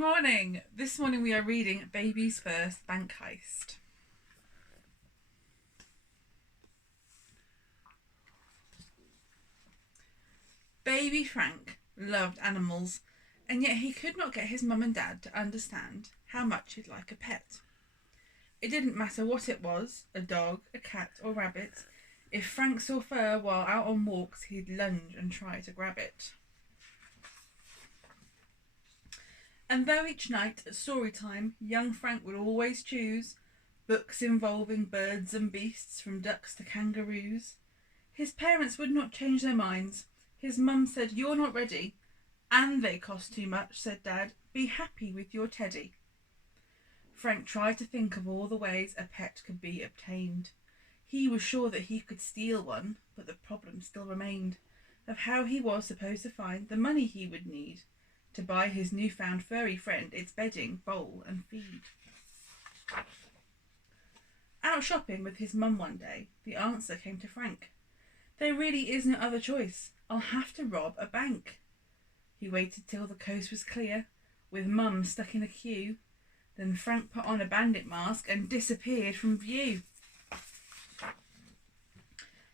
morning. This morning we are reading Baby's First Bank Heist. Baby Frank loved animals, and yet he could not get his mum and dad to understand how much he'd like a pet. It didn't matter what it was, a dog, a cat or rabbit. If Frank saw fur while out on walks, he'd lunge and try to grab it. And though each night at story time, young Frank would always choose books involving birds and beasts from ducks to kangaroos, his parents would not change their minds. His mum said, "You're not ready, and they cost too much," said Dad. "Be happy with your teddy." Frank tried to think of all the ways a pet could be obtained. He was sure that he could steal one, but the problem still remained of how he was supposed to find the money he would need to buy his newfound furry friend its bedding, bowl and feed. Out shopping with his mum one day, the answer came to Frank. There really is no other choice. I'll have to rob a bank. He waited till the coast was clear, with Mum stuck in a queue. Then Frank put on a bandit mask and disappeared from view.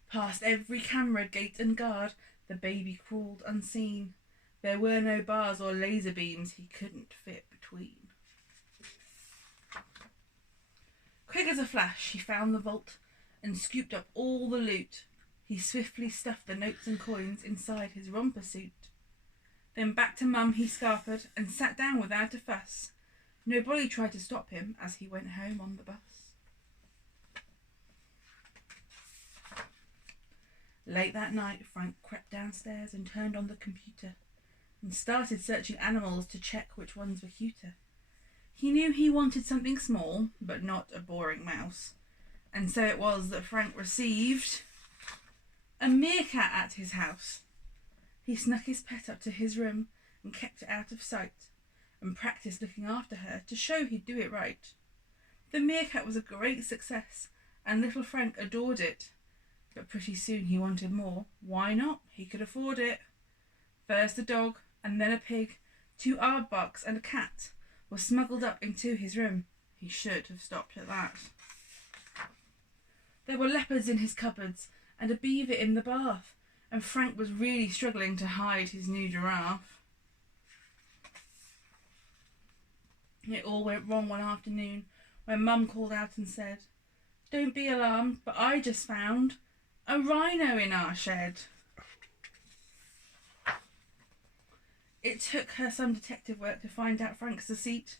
Past every camera, gate and guard, the baby crawled unseen. There were no bars or laser beams he couldn't fit between. Quick as a flash, he found the vault and scooped up all the loot. He swiftly stuffed the notes and coins inside his romper suit. Then back to Mum he scarpered and sat down without a fuss. Nobody tried to stop him as he went home on the bus. Late that night, Frank crept downstairs and turned on the computer and started searching animals to check which ones were cuter. He knew he wanted something small, but not a boring mouse. And so it was that Frank received a meerkat at his house. He snuck his pet up to his room and kept it out of sight and practiced looking after her to show he'd do it right. The meerkat was a great success and little Frank adored it. But pretty soon he wanted more. Why not? He could afford it. First a dog and then a pig, 2 aardvarks and a cat were smuggled up into his room. He should have stopped at that. There were leopards in his cupboards and a beaver in the bath, and Frank was really struggling to hide his new giraffe. It all went wrong one afternoon when Mum called out and said, "Don't be alarmed, but I just found a rhino in our shed." It took her some detective work to find out Frank's deceit.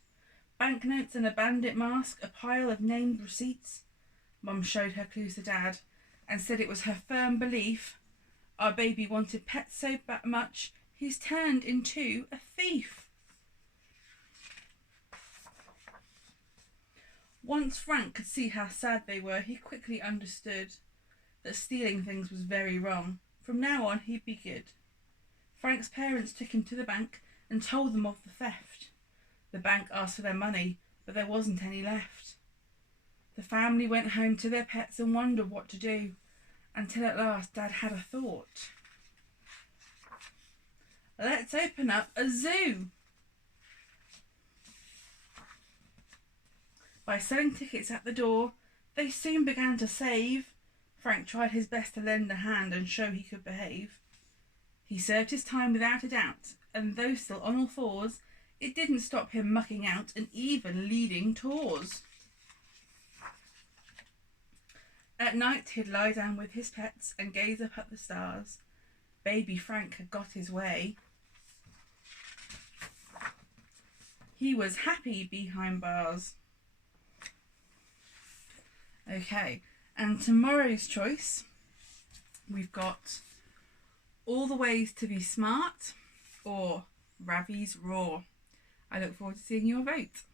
Banknotes and a bandit mask, a pile of named receipts. Mum showed her clues to Dad and said it was her firm belief our baby wanted pets so much he's turned into a thief. Once Frank could see how sad they were, he quickly understood that stealing things was very wrong. From now on, he'd be good. Frank's parents took him to the bank and told them of the theft. The bank asked for their money, but there wasn't any left. The family went home to their pets and wondered what to do, until at last Dad had a thought. Let's open up a zoo. By selling tickets at the door, they soon began to save. Frank tried his best to lend a hand and show he could behave. He served his time without a doubt, and though still on all fours, it didn't stop him mucking out and even leading tours. At night he'd lie down with his pets and gaze up at the stars. Baby Frank had got his way. He was happy behind bars. Okay, and tomorrow's choice, we've got All the Ways to Be Smart or Ravi's Raw. I look forward to seeing your vote.